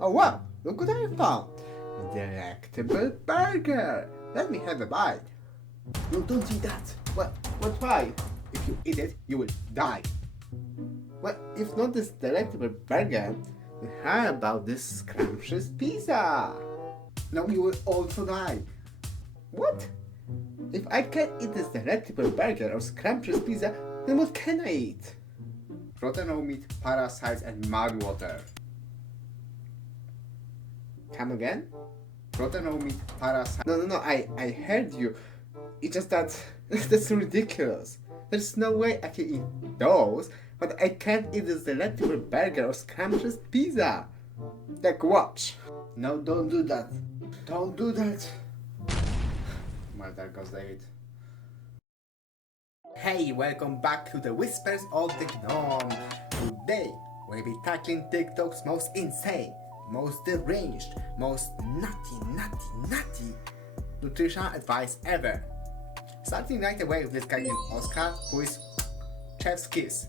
Oh wow, look what I found. Delectable burger. Let me have a bite. No, don't eat that. What why? If you eat it, you will die. Well, if not this delectable burger, then how about this scrumptious pizza? No, you will also die. What? If I can't eat this delectable burger or scrumptious pizza, then what can I eat? Rotten raw meat, parasites, and mud water. Come again? Rotten raw meat, parasites. No, I heard you. It's just that that's ridiculous. There's no way I can eat those, but I can't eat this delectable burger or scrumptious pizza. Like, watch. No, don't do that. Don't do that. My dad goes David. Hey, welcome back to the Whispers of the Gnome. Today, we'll be tackling TikTok's most insane, most deranged, most nutty nutritional advice ever. Starting right away with this guy named Oscar, who is chef's kiss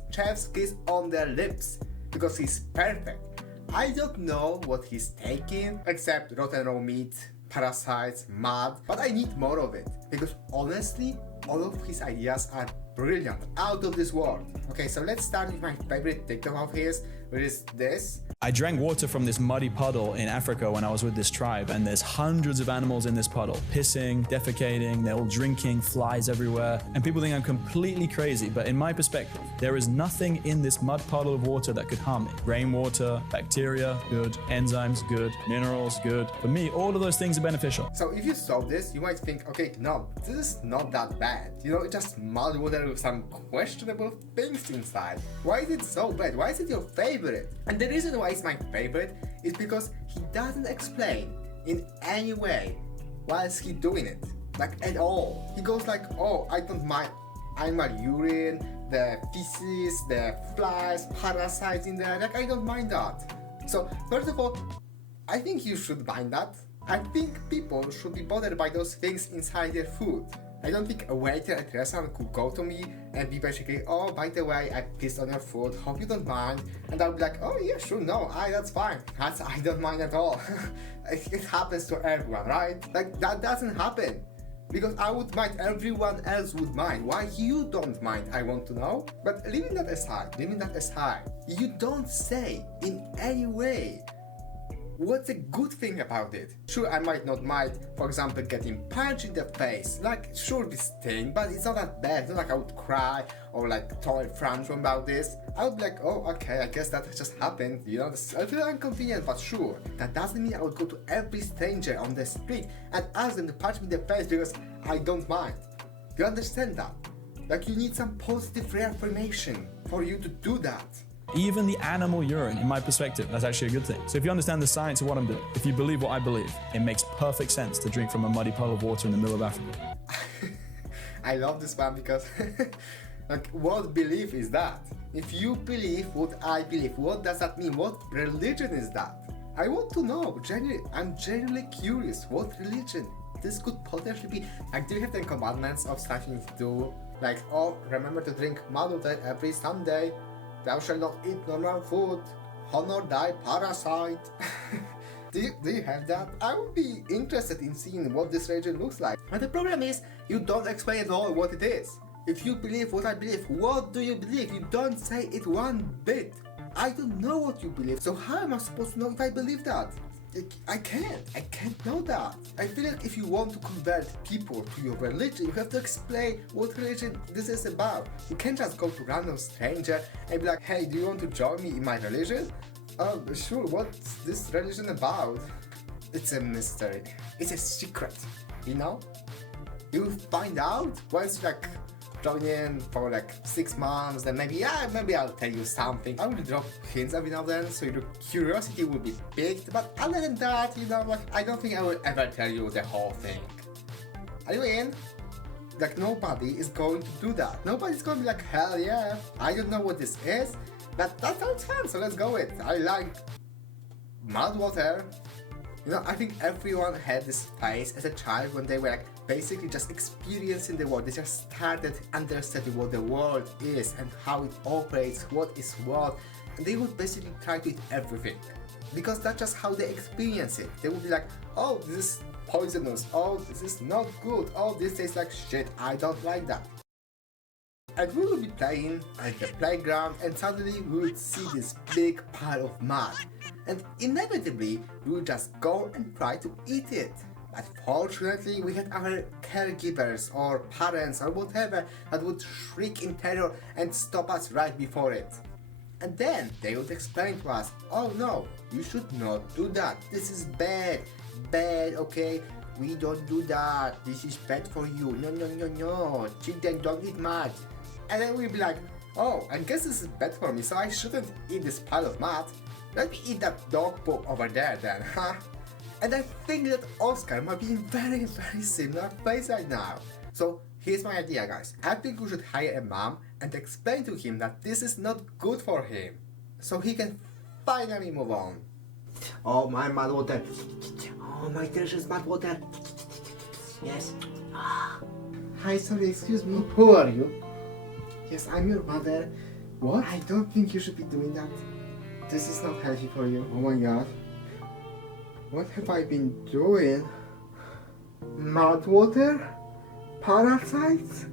on their lips, because he's perfect. I don't know what he's taking, except rotten raw meat, parasites, mud, but I need more of it, because honestly, all of his ideas are brilliant, out of this world. Okay, so let's start with my favorite TikTok of his, which is this. I drank water from this muddy puddle in Africa when I was with this tribe, and there's hundreds of animals in this puddle, pissing, defecating, they're all drinking, flies everywhere, and people think I'm completely crazy, but in my perspective, there is nothing in this mud puddle of water that could harm me. Rainwater, bacteria, good, enzymes, good, minerals, good. For me, all of those things are beneficial. So if you saw this, you might think, okay, no, this is not that bad. You know, it's just mud water with some questionable things inside. Why is it so bad? Why is it your favorite? And the reason why it's my favorite is because he doesn't explain in any way why is he doing it, like at all. He goes like, oh, I don't mind animal urine, the feces, the flies, parasites in there, like I don't mind that. So first of all, I think you should mind that. I think people should be bothered by those things inside their food. I don't think a waiter at a restaurant could go to me and be basically, oh, by the way, I pissed on your food, hope you don't mind. And I'll be like, oh yeah, sure, no, that's fine. I don't mind at all. It happens to everyone, right? Like, that doesn't happen. Because I would mind, everyone else would mind. Why you don't mind, I want to know. But leaving that aside, you don't say in any way what's a good thing about it. Sure, I might not mind, for example, getting punched in the face. Like, sure, this sting, but it's not that bad. It's not like I would cry or like throw a tantrum about this. I would be like, oh, okay, I guess that just happened. You know, it's a little inconvenient, but sure. That doesn't mean I would go to every stranger on the street and ask them to punch me in the face because I don't mind. You understand that? Like, you need some positive reaffirmation for you to do that. Even the animal urine, in my perspective, that's actually a good thing. So if you understand the science of what I'm doing, if you believe what I believe, it makes perfect sense to drink from a muddy puddle of water in the middle of Africa. I love this one because like, what belief is that? If you believe what I believe, what does that mean? What religion is that? I want to know. I'm genuinely curious. What religion this could potentially be? Like, do you have the commandments of something to do? Like, oh, remember to drink mud water every Sunday. Thou shalt not eat normal food, honor thy parasite. do you have that? I would be interested in seeing what this religion looks like. But the problem is, you don't explain at all what it is. If you believe what I believe, what do you believe? You don't say it one bit. I don't know what you believe, so how am I supposed to know if I believe that? I can't know that. I feel like if you want to convert people to your religion, you have to explain what religion this is about. You can't just go to random stranger and be like, hey, do you want to join me in my religion? Oh, sure, what's this religion about? It's a mystery. It's a secret, you know? You find out once you like join in for like 6 months, then maybe I'll tell you something. I will drop hints every now and then, so your curiosity will be piqued, but other than that, you know, like, I don't think I will ever tell you the whole thing. Are you in? Like, nobody is going to do that. Nobody's going to be like, hell yeah, I don't know what this is, but that sounds fun, so let's go with it. I like mud water. You know, I think everyone had this phase as a child when they were like basically just experiencing the world. They just started understanding what the world is and how it operates, what is what, and they would basically try to eat everything. Because that's just how they experience it. They would be like, oh, this is poisonous, oh, this is not good, oh, this tastes like shit, I don't like that. And we would be playing at the playground, and suddenly we would see this big pile of mud. And inevitably, we would just go and try to eat it. But fortunately, we had our caregivers or parents or whatever that would shriek in terror and stop us right before it. And then they would explain to us, oh no, you should not do that, this is bad, okay, we don't do that, this is bad for you, no, children don't eat mud. And then we'd be like, oh, I guess this is bad for me, so I shouldn't eat this pile of mud, let me eat that dog poop over there then, huh? And I think that Oscar might be in very similar place right now. So here's my idea, guys. I think we should hire a mom and explain to him that this is not good for him, so he can finally move on. Oh, my mud water. Oh, my delicious mud water. Yes. Hi, sorry, excuse me. Who are you? Yes, I'm your mother. What? I don't think you should be doing that. This is not healthy for you. Oh my god. What have I been doing? Mud water? Parasites?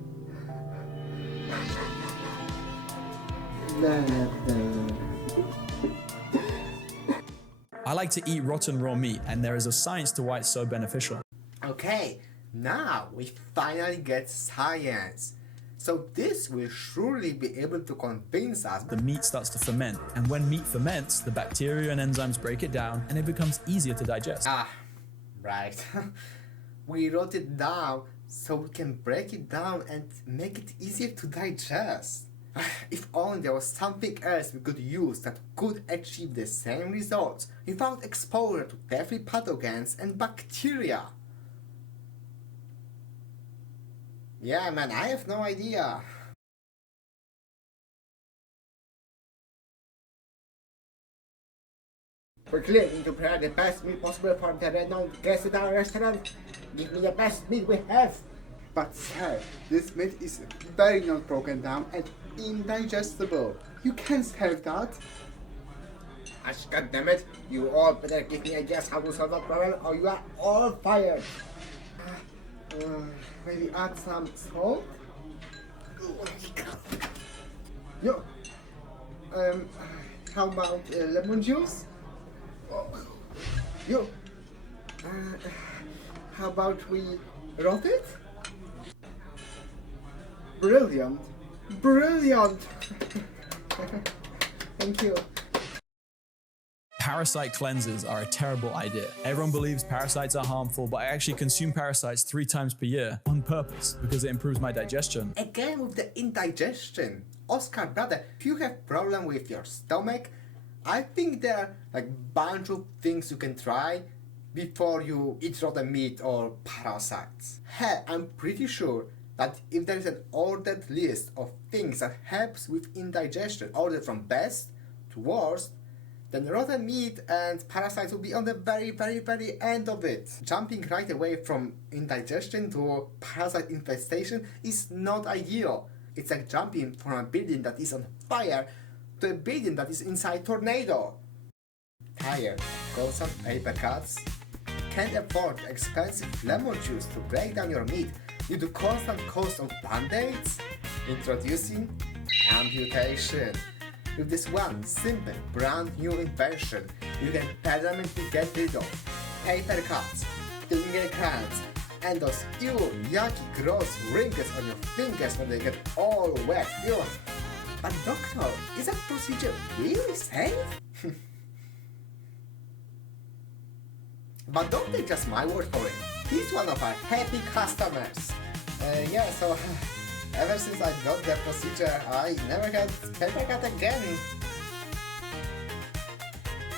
I like to eat rotten raw meat, and there is a science to why it's so beneficial. Okay, now we finally get science. So this will surely be able to convince us The meat starts to ferment, and when meat ferments, the bacteria and enzymes break it down, and it becomes easier to digest. Right. We wrote it down so we can break it down and make it easier to digest. If only there was something else we could use that could achieve the same results without exposure to deadly pathogens and bacteria. Yeah, man, I have no idea. Quickly, I need to prepare the best meat possible for the renowned guests at our restaurant. Give me the best meat we have. But sir, this meat is very not broken down and indigestible. You can't serve that. God damn it, you all better give me a guess how to solve that problem or you are all fired. Maybe add some salt? Yo, how about lemon juice? Yo, how about we rot it? Brilliant, brilliant. Thank you. Parasite cleanses are a terrible idea. Everyone believes parasites are harmful, but I actually consume parasites 3 times per year on purpose because it improves my digestion. Again with the indigestion. Oscar, brother, if you have problem with your stomach, I think there are like bunch of things you can try before you eat rotten meat or parasites. Hell, I'm pretty sure that if there is an ordered list of things that helps with indigestion, ordered from best to worst, then rotten meat and parasites will be on the very end of it. Jumping right away from indigestion to parasite infestation is not ideal. It's like jumping from a building that is on fire to a building that is inside tornado. Tired, got some paper cuts? Can't afford expensive lemon juice to break down your meat due to constant cost of band-aids? Introducing amputation. With this one simple brand new invention, you can permanently get rid of paper cuts, finger crowns, and those yucky gross wrinkles on your fingers when they get all wet. Ew. But doctor, is that procedure really safe? But don't take just my word for it. He's one of our happy customers. So ever since I got that procedure, I never had paper cut again.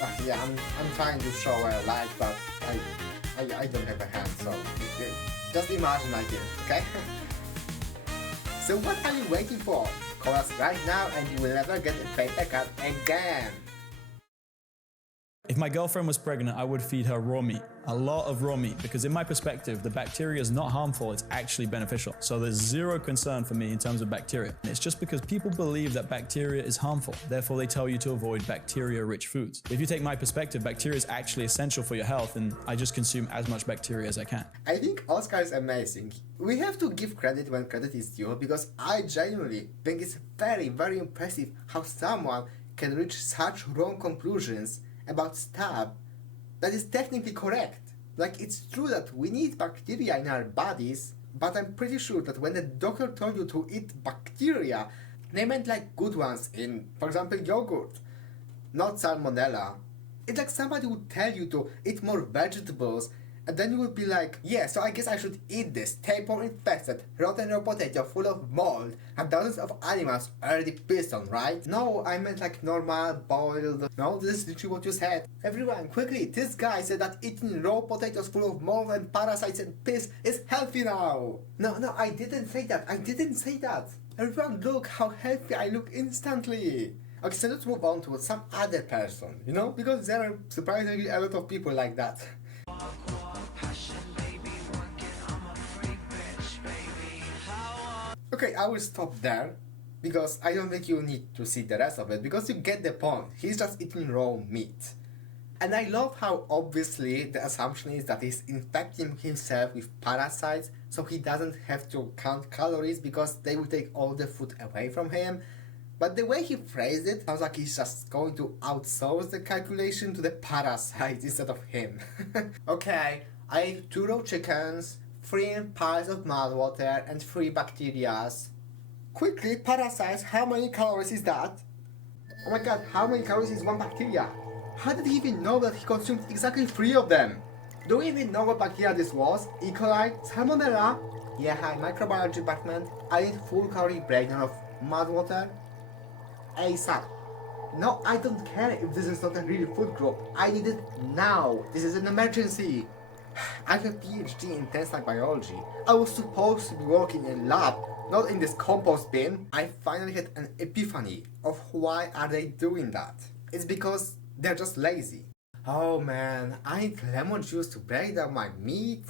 I'm trying to show a light, but I don't have a hand, so just imagine I did, okay? So what are you waiting for? Call us right now and you will never get a paper cut again. If my girlfriend was pregnant, I would feed her raw meat, a lot of raw meat, because in my perspective, the bacteria is not harmful, it's actually beneficial. So there's zero concern for me in terms of bacteria. And it's just because people believe that bacteria is harmful, therefore they tell you to avoid bacteria-rich foods. If you take my perspective, bacteria is actually essential for your health, and I just consume as much bacteria as I can. I think Oscar is amazing. We have to give credit when credit is due, because I genuinely think it's very, very impressive how someone can reach such wrong conclusions about stuff that is technically correct. Like, it's true that we need bacteria in our bodies, but I'm pretty sure that when the doctor told you to eat bacteria, they meant like good ones in, for example, yogurt, not salmonella. It's like somebody would tell you to eat more vegetables, and then you would be like, yeah, so I guess I should eat this tapeworm infested, rotten raw potato full of mold and thousands of animals already pissed on, right? No, I meant like normal, boiled. No, this is literally what you said. Everyone, quickly, this guy said that eating raw potatoes full of mold and parasites and piss is healthy now. No, I didn't say that. I didn't say that. Everyone, look how healthy I look instantly. Okay, so let's move on to some other person, you know? Because there are surprisingly a lot of people like that. Okay, I will stop there, because I don't think you need to see the rest of it, because you get the point. He's just eating raw meat. And I love how obviously the assumption is that he's infecting himself with parasites, so he doesn't have to count calories because they will take all the food away from him. But the way he phrased it sounds like he's just going to outsource the calculation to the parasites instead of him. Okay, I ate 2 raw chickens, 3 piles of mud water, and 3 bacterias. Quickly, parasites, how many calories is that? Oh my god, how many calories is 1 bacteria? How did he even know that he consumed exactly 3 of them? Do we even know what bacteria this was? E. coli? Salmonella? Yeah, hi, microbiology department. I need full calorie breakdown of mud water. ASAP. No, I don't care if this is not a real food group. I need it now. This is an emergency. I have a PhD in intestinal biology. I was supposed to be working in a lab, not in this compost bin. I finally had an epiphany of why are they doing that. It's because they're just lazy. Oh man, I need lemon juice to break down my meat.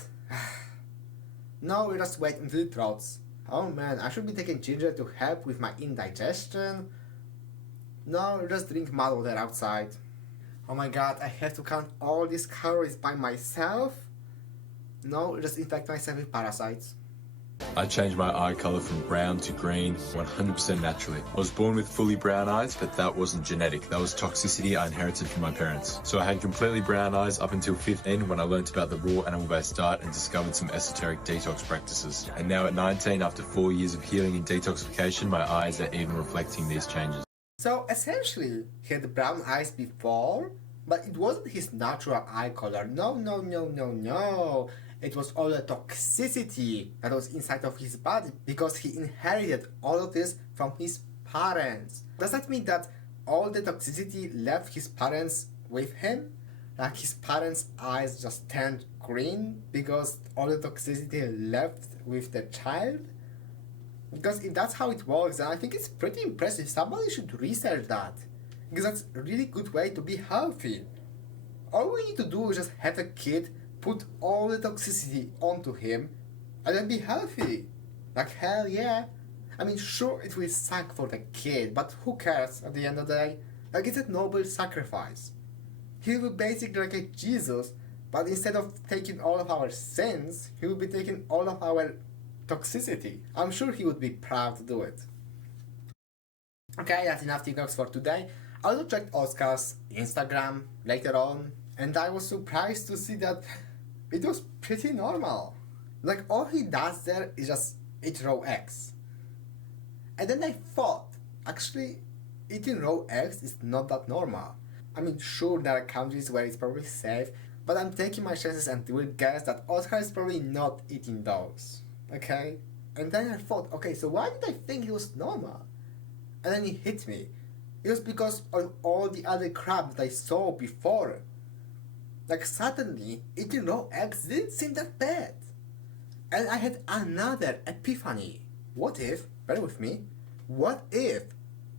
No, we just wait until it rots. Oh man, I should be taking ginger to help with my indigestion. No, just drink mud water outside. Oh my god, I have to count all these calories by myself? No, just infect myself with parasites. I changed my eye color from brown to green 100% naturally. I was born with fully brown eyes, but that wasn't genetic. That was toxicity I inherited from my parents. So I had completely brown eyes up until 15 when I learnt about the raw animal-based diet and discovered some esoteric detox practices. And now at 19, after 4 years of healing and detoxification, my eyes are even reflecting these changes. So essentially, he had brown eyes before, but it wasn't his natural eye color. No. It was all the toxicity that was inside of his body because he inherited all of this from his parents. Does that mean that all the toxicity left his parents with him? Like his parents' eyes just turned green because all the toxicity left with the child? Because if that's how it works, then I think it's pretty impressive. Somebody should research that. Because that's a really good way to be healthy. All we need to do is just have a kid, put all the toxicity onto him, and then be healthy. Like, hell yeah. I mean, sure, it will suck for the kid, but who cares at the end of the day? Like, it's a noble sacrifice. He will be basically like a Jesus, but instead of taking all of our sins, he will be taking all of our toxicity. I'm sure he would be proud to do it. Okay, that's enough TikToks for today. I also checked Oscar's Instagram later on, and I was surprised to see that it was pretty normal. Like, all he does there is just eat raw eggs. And then I thought, actually, eating raw eggs is not that normal. I mean, sure, there are countries where it's probably safe, but I'm taking my chances and will guess that Oscar is probably not eating those. Okay? And then I thought, okay, so why did I think it was normal? And then it hit me. It was because of all the other crap that I saw before. Like, suddenly, eating raw eggs didn't seem that bad. And I had another epiphany. What if, bear with me, what if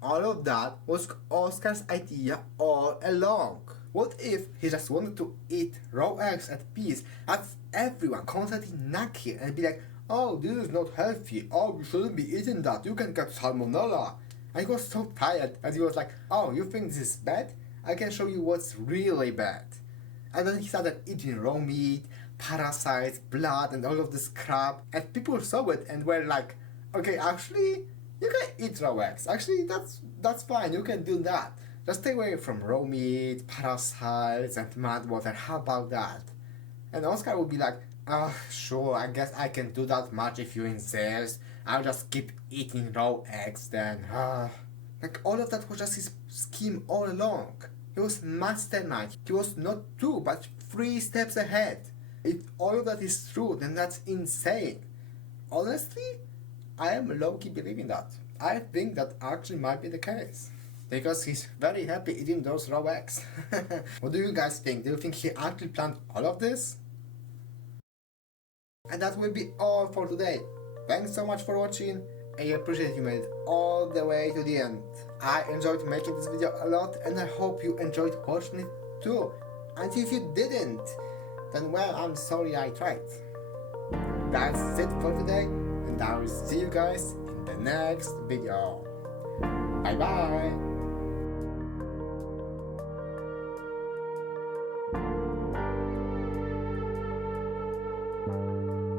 all of that was Oscar's idea all along? What if he just wanted to eat raw eggs at peace, have everyone constantly nag him and be like, oh, this is not healthy, oh, you shouldn't be eating that, you can get salmonella. And he was so tired and he was like, oh, you think this is bad? I can show you what's really bad. And then he started eating raw meat, parasites, blood, and all of this crap. And people saw it and were like, okay, actually, you can eat raw eggs. Actually, that's fine, you can do that. Just stay away from raw meat, parasites, and mud water. How about that? And Oscar would be like, sure, I guess I can do that much if you insist. I'll just keep eating raw eggs then. Like, all of that was just his scheme all along. He was mastermind. He was not 2, but 3 steps ahead. If all of that is true, then that's insane. Honestly, I am low-key believing that. I think that actually might be the case. Because he's very happy eating those raw eggs. What do you guys think? Do you think he actually planned all of this? And that will be all for today. Thanks so much for watching. I appreciate you made it all the way to the end. I enjoyed making this video a lot and I hope you enjoyed watching it too. And if you didn't, then well, I'm sorry I tried. That's it for today and I will see you guys in the next video. Bye bye!